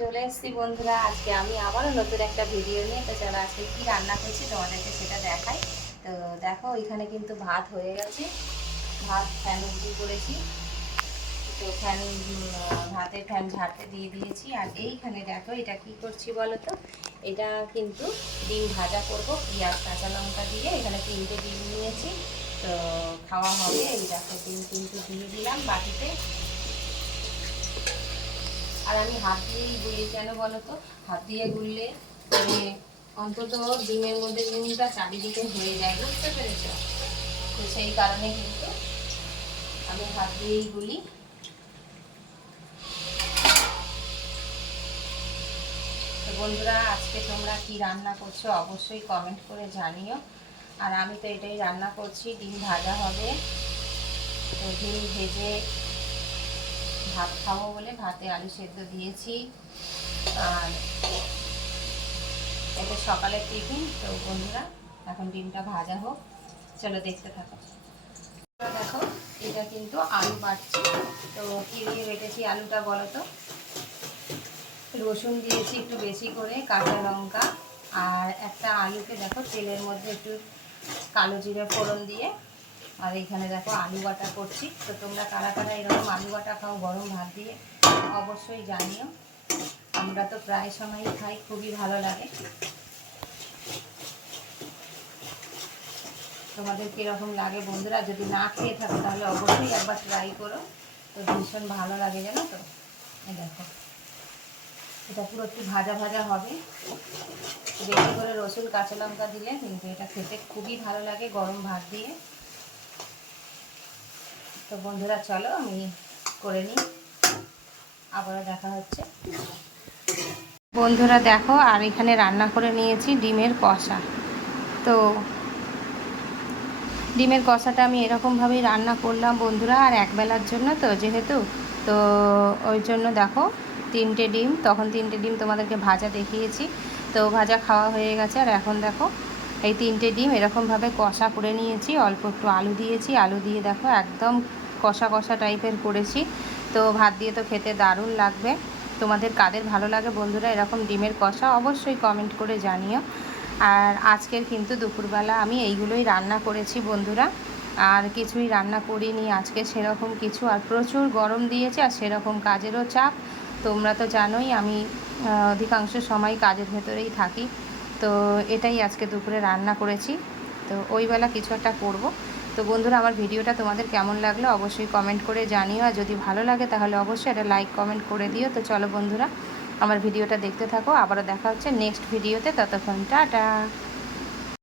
চলে এসেছি বন্ধুরা, আজকে আমি আবারও নতুন একটা ভিডিও নিয়ে। তো চলো আজকে কি রান্না করছি তোমাদেরকে সেটা দেখাই। তো দেখো এখানে কিন্তু ভাত হয়ে গেছে, ভাত ফ্যান উল্টি করেছি। তো ভাতের ফ্যান ঝাড়তে দিয়ে দিয়েছি। আর এইখানে দেখো এটা কি করছি বলো তো, এটা কিন্তু ডিম ভাজা করব পেঁয়াজ কাঁচা লঙ্কা দিয়ে। এখানে 3টে ডিম নিয়েছি, তো খাওয়া হবে। এই দেখো ডিম কিন্তু দিয়ে দিলাম বাটিতে। আর আমি হাত দিয়েই গুলি, কেন বলো তো, হাত দিয়ে গুললে মানে অন্তত ডিমের মধ্যে নুনটা চারিদিকে হয়ে যায়, বুঝতে পেরেছ? তো সেই কারণে কিন্তু আমি হাত দিয়েই গুলি। তো বন্ধুরা, আজকে তোমরা কি রান্না করছো অবশ্যই কমেন্ট করে জানিও। আর আমি তো এটাই রান্না করছি, ডিম ভাজা হবে। তো ডিম ভেজে ভাত খাবো বলে ভাতে আলু সেদ্ধ দিয়েছি। আর এটা সকালের টিফিন। তো বন্ধুরা, এখন ডিমটা ভাজা হোক, চলো দেখতে থাকো। দেখো এটা কিন্তু আলু বাটছি। তো কি দিয়ে বেটেছি আলুটা বলো তো? রসুন দিয়েছি একটু বেশি করে, কাঁচা লঙ্কা, আর একটা আলুকে দেখো তেলের মধ্যে একটু কালো জিরে ফোড়ন দিয়ে। আর এইখানে দেখো আলু বাটা করছি। তো তোমরা কারা কারা এরকম আলু বাটা খাও গরম ভাত দিয়ে অবশ্যই জানিও। আমরা তো প্রায় সময়ই খাই, খুবই ভালো লাগে। তোমাদের কীরকম লাগে বন্ধুরা? যদি না খেয়ে থাকো তাহলে অবশ্যই একবার ট্রাই করো, তো ভীষণ ভালো লাগে জানো তো। এই দেখো এটা পুরো একটু ভাজা ভাজা হবে। বেশি করে রসুন কাঁচা লঙ্কা দিলে কিন্তু এটা খেতে খুবই ভালো লাগে গরম ভাত দিয়ে। তো বন্ধুরা চলো আমি করে নিই, আবারও দেখা হচ্ছে। বন্ধুরা দেখো, আর এখানে রান্না করে নিয়েছি ডিমের কষা। তো ডিমের কষাটা আমি এরকমভাবেই রান্না করলাম বন্ধুরা, আর একবেলার জন্য তো যেহেতু, তো ওই জন্য দেখো 3টে ডিম, তখন 3টে ডিম তোমাদেরকে ভাজা দেখিয়েছি। তো ভাজা খাওয়া হয়ে গেছে। আর এখন দেখো এই 3টে ডিম এরকমভাবে কষা করে নিয়েছি, অল্প একটু আলু দিয়েছি। আলু দিয়ে দেখো একদম কষা কষা টাইপের করেছি। তো ভাত দিয়ে তো খেতে দারুণ লাগবে। তোমাদের কাদের ভালো লাগে বন্ধুরা এরকম ডিমের কষা অবশ্যই কমেন্ট করে জানিও। আর আজকের কিন্তু দুপুরবেলা আমি এইগুলোই রান্না করেছি বন্ধুরা, আর কিছুই রান্না করিনি আজকে সেরকম কিছু। আর প্রচুর গরম দিয়েছে, আর সেরকম কাজেরও চাপ। তোমরা তো জানোই আমি অধিকাংশ সময় কাজের ভেতরেই থাকি। তো এটাই আজকে দুপুরে রান্না করেছি। তো ওই বেলা কিছু একটা করব। তো বন্ধুরা, আমার ভিডিওটা তোমাদের কেমন লাগলো অবশ্যই কমেন্ট করে জানিও। আর যদি ভালো লাগে তাহলে অবশ্যই একটা লাইক কমেন্ট করে দিও। তো চলো বন্ধুরা, আমার ভিডিওটা দেখতে থাকো, আবারও দেখা হচ্ছে নেক্সট ভিডিওতে। ততক্ষণ টাটা।